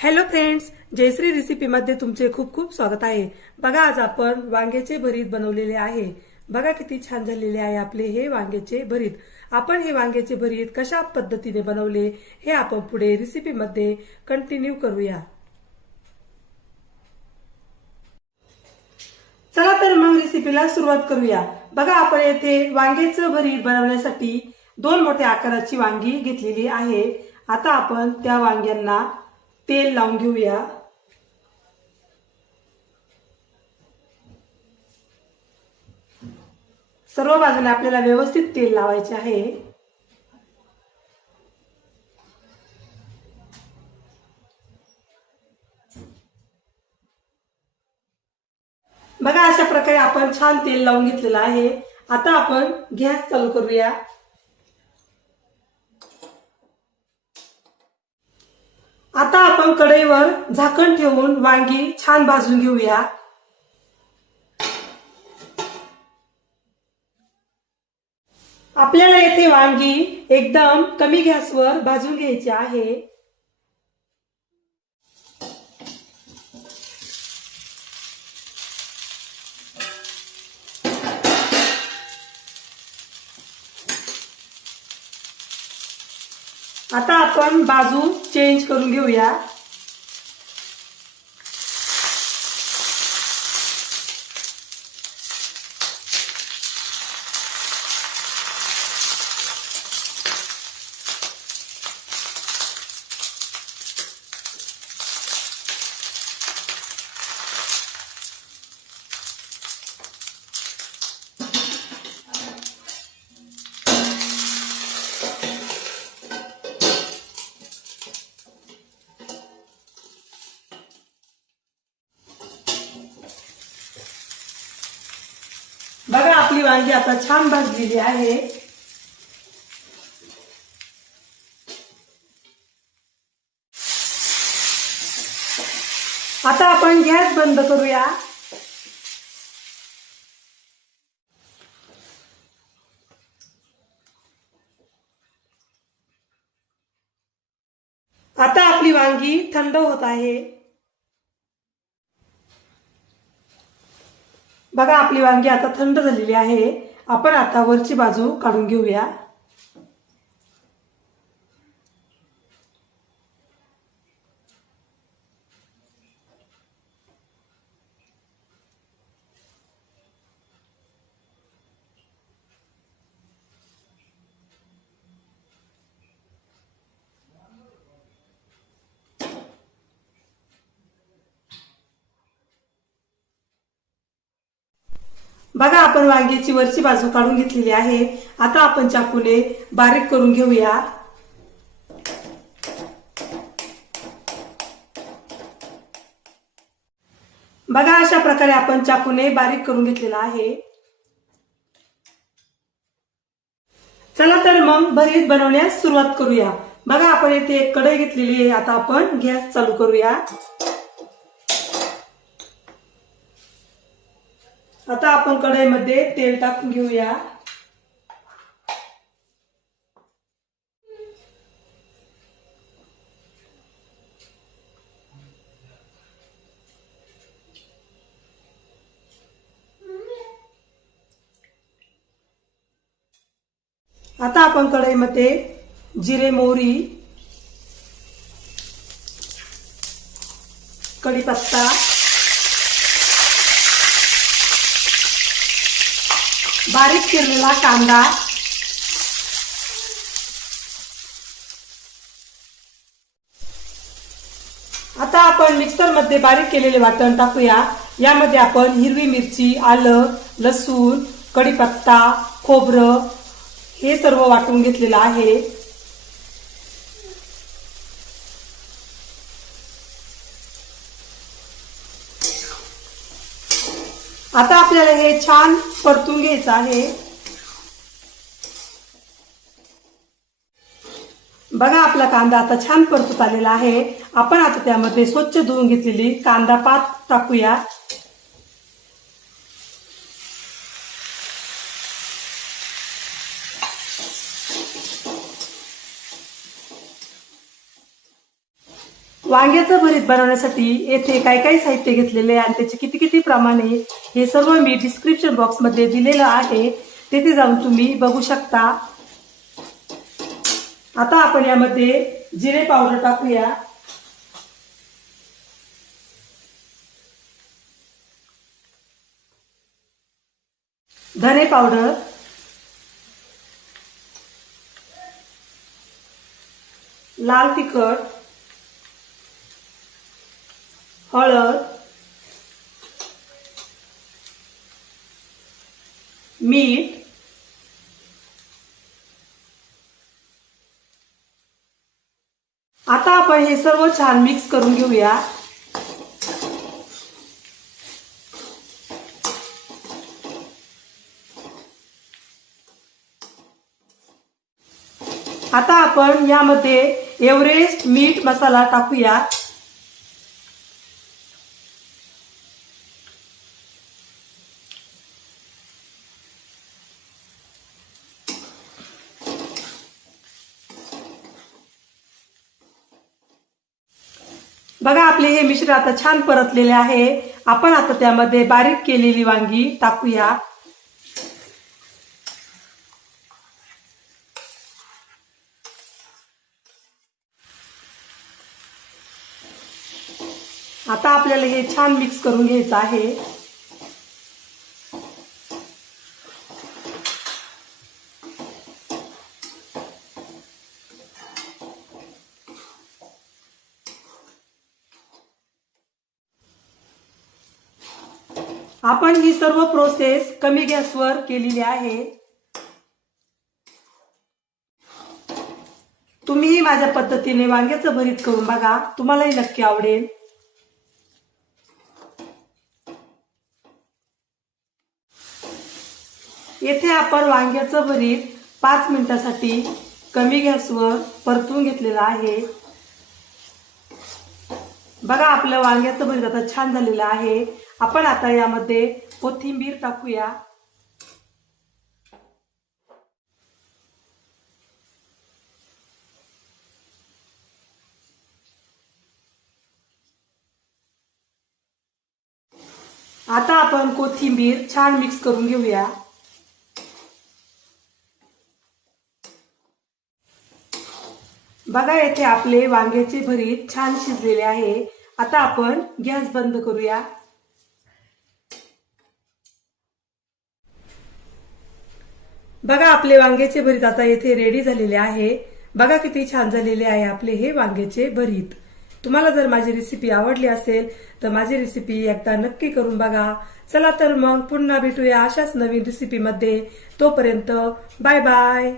Hello friends, Jayashree रेसिपीमध्ये तुमचे खूप खूप स्वागत आहे। बघा, आज आपण वांग्याचे भरीत बनवलेले आहे। बघा किती छान झालेले आहे आपले हे वांग्याचे भरीत। आपण हे वांग्याचे भरीत कशा पद्धतीने बनवले हे आपण पुढे रेसिपीमध्ये कंटिन्यू करूया। चला तर मग रेसिपीला सुरुवात करूया। बघा, आपण येथे वांग्याचं भरीत बनवण्यासाठी 2 मोठ्या आकाराची वांगी घेतलेली आहे। आता आपण त्या वांग्यांना तेल लावून घेऊया। सर्व बाजूने आपल्याला व्यवस्थित तेल लावायचे आहे। बघा, अशा प्रकारे आपण छान तेल लावून घेतलेलं आहे। आता आपण गॅस चालू करूया। आता आपण कढईवर झाकण ठेवून वांगी छान भाजून घेऊया। आपल्याला येथे वांगी एकदम कमी गॅसवर भाजून घ्यायची आहे। आता आपण बाजू चेंज करून घेऊया। बघा, आपली वांगी आता छान भाजलेली आहे। आता आपण गॅस बंद करूया। आता आपली वांगी थंड होत आहे। बघा, आपली वांगी आता थंड झालेली आहे। आपण आता वरची बाजू काढून घेऊया। बघा, आपण वांग्याची वरची बाजू काढून घेतलेली आहे। आता आपण चाकूने बारीक करून घेऊया। बघा, अशा प्रकारे आपण चाकूने बारीक करून घेतलेला आहे। चला तर मग भरीत बनवण्यास सुरुवात करूया। बघा, आपण येथे एक कढई घेतलेली आहे। आता आपण गॅस चालू करूया। आता आपण कढईमध्ये तेल टाकून घेऊया। आता आपण कढईमध्ये जिरे, मोहरी, कढीपत्ता, बारीक चिरलेला कांदा, आता आपण मिक्सर मध्ये बारीक केलेले वाटण टाकूया। यामध्ये आपण हिरवी मिरची, आलं, लसूण, कढीपत्ता, खोबरं हे सर्व वाटून घेतलेलं आहे। आता आपल्याला हे छान परतून घ्यायचं आहे। बघा, आपला कांदा आता छान परतून आलेला आहे। आपण आता त्यामध्ये स्वच्छ धुवून घेतलेली कांदा पात टाकूया। वांग्याचं भरीत बनवण्यासाठी येथे काय काय साहित्य घेतलेले आणि त्याचे किती किती प्रमाण आहे हे सर्व मी डिस्क्रिप्शन बॉक्स मध्ये दिलेलं आहे, तेथे जाऊन तुम्ही बघू शकता। आता आपण यामध्ये जिरे पावडर टाकूया, धने पावडर, लाल तिखट, हळद, मीठ, आता आपण हे सर्व छान मिक्स करून घेऊया। आता आपण यामध्ये एव्हरेस्ट मीठ मसाला टाकूया। बघा आपले हे मिश्रण आता छान परतलेले आहे। आपण आता त्यामध्ये बारीक केलेली वांगी टाकूया। आता आपल्याला हे छान मिक्स करून घ्यायचं आहे। आपण ही सर्व प्रोसेस कमी गॅसवर केलेली आहे। तुम्हीही माझ्या पद्धतीने वांग्याचं भरीत करून बघा, तुम्हालाही नक्की आवडेल। येथे आपण वांग्याचं भरीत 5 मिनिटांसाठी कमी गॅसवर परतून घेतलेलं आहे। बघा आपलं वांग्याचं भरीत आता छान झालेलं आहे। आपण आता यामध्ये कोथिंबीर टाकूया। आता आपण कोथिंबीर छान मिक्स करून घेऊया। बघा येथे आपले वांग्याचे भरीत छान शिजलेले आहे। आता आपण गॅस बंद करूया। बघा आपले वांग्याचे भरीत आता येथे रेडी झालेले आहे। बघा किती छान झालेले आहे आपले हे वांग्याचे भरीत। तुम्हाला जर माझी रेसिपी आवडली असेल तर माझी रेसिपी एकदा नक्की करून बघा। चला तर मग पुन्हा भेटूया अशाच नवीन रेसिपी मध्ये। तोपर्यंत बाय बाय।